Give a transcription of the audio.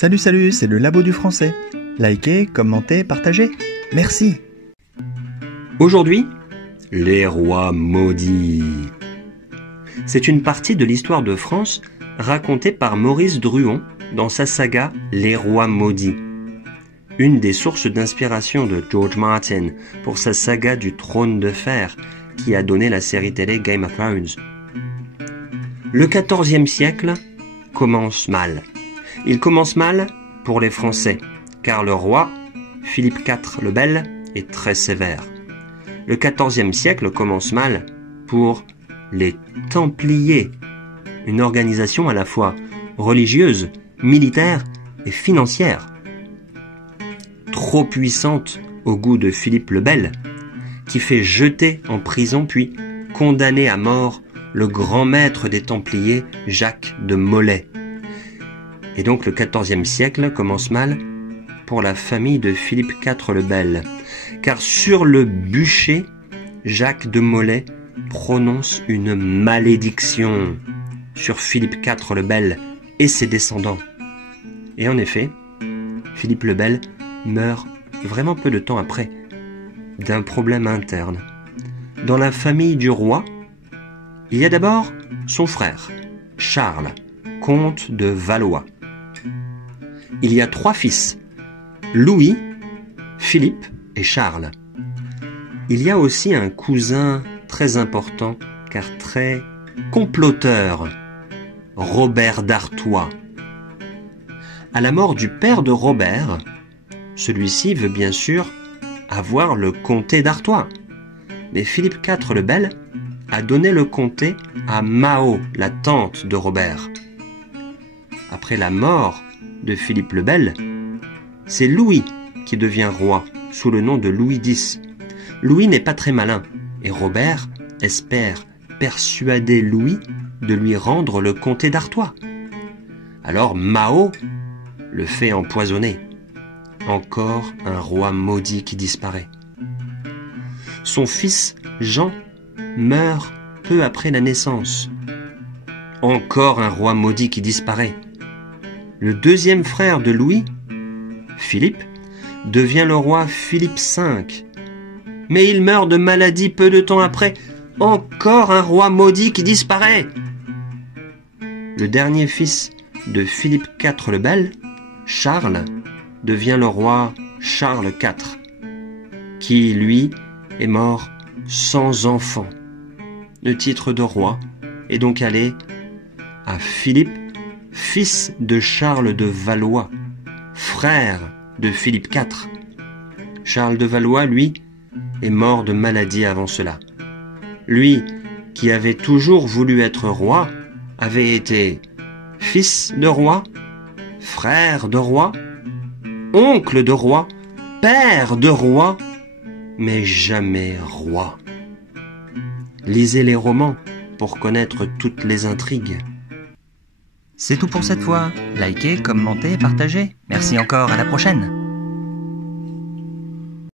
Salut, c'est le Labo du Français. Likez, commentez, partagez. Merci. Aujourd'hui, les rois maudits. C'est une partie de l'histoire de France racontée par Maurice Druon dans sa saga Les rois maudits. Une des sources d'inspiration de George Martin pour sa saga du Trône de Fer qui a donné la série télé Game of Thrones. Le XIVe siècle commence mal. Il commence mal pour les Français, car le roi, Philippe IV le Bel, est très sévère. Le XIVe siècle commence mal pour les Templiers, une organisation à la fois religieuse, militaire et financière. Trop puissante au goût de Philippe le Bel, qui fait jeter en prison puis condamner à mort le grand maître des Templiers, Jacques de Molay. Et donc le XIVe siècle commence mal pour la famille de Philippe IV le Bel, car sur le bûcher, Jacques de Molay prononce une malédiction sur Philippe IV le Bel et ses descendants. Et en effet, Philippe le Bel meurt vraiment peu de temps après, d'un problème interne. Dans la famille du roi, il y a d'abord son frère, Charles, comte de Valois. Il y a 3 fils, Louis, Philippe et Charles. Il y a aussi un cousin très important, car très comploteur, Robert d'Artois. À la mort du père de Robert, celui-ci veut bien sûr avoir le comté d'Artois. Mais Philippe IV le Bel a donné le comté à Mao, la tante de Robert. Après la mort de Philippe le Bel, c'est Louis qui devient roi, sous le nom de Louis X. Louis n'est pas très malin, et Robert espère persuader Louis de lui rendre le comté d'Artois. Alors Mao le fait empoisonner. Encore un roi maudit qui disparaît. Son fils Jean meurt peu après la naissance. Encore un roi maudit qui disparaît. Le deuxième frère de Louis, Philippe, devient le roi Philippe V. Mais il meurt de maladie peu de temps après. Encore un roi maudit qui disparaît. Le dernier fils de Philippe IV le Bel, Charles, devient le roi Charles IV, qui, lui, est mort sans enfant. Le titre de roi est donc allé à Philippe, fils de Charles de Valois, frère de Philippe IV. Charles de Valois, lui, est mort de maladie avant cela. Lui, qui avait toujours voulu être roi, avait été fils de roi, frère de roi, oncle de roi, père de roi, mais jamais roi. Lisez les romans pour connaître toutes les intrigues. C'est tout pour cette fois. Likez, commentez, partagez. Merci encore, à la prochaine.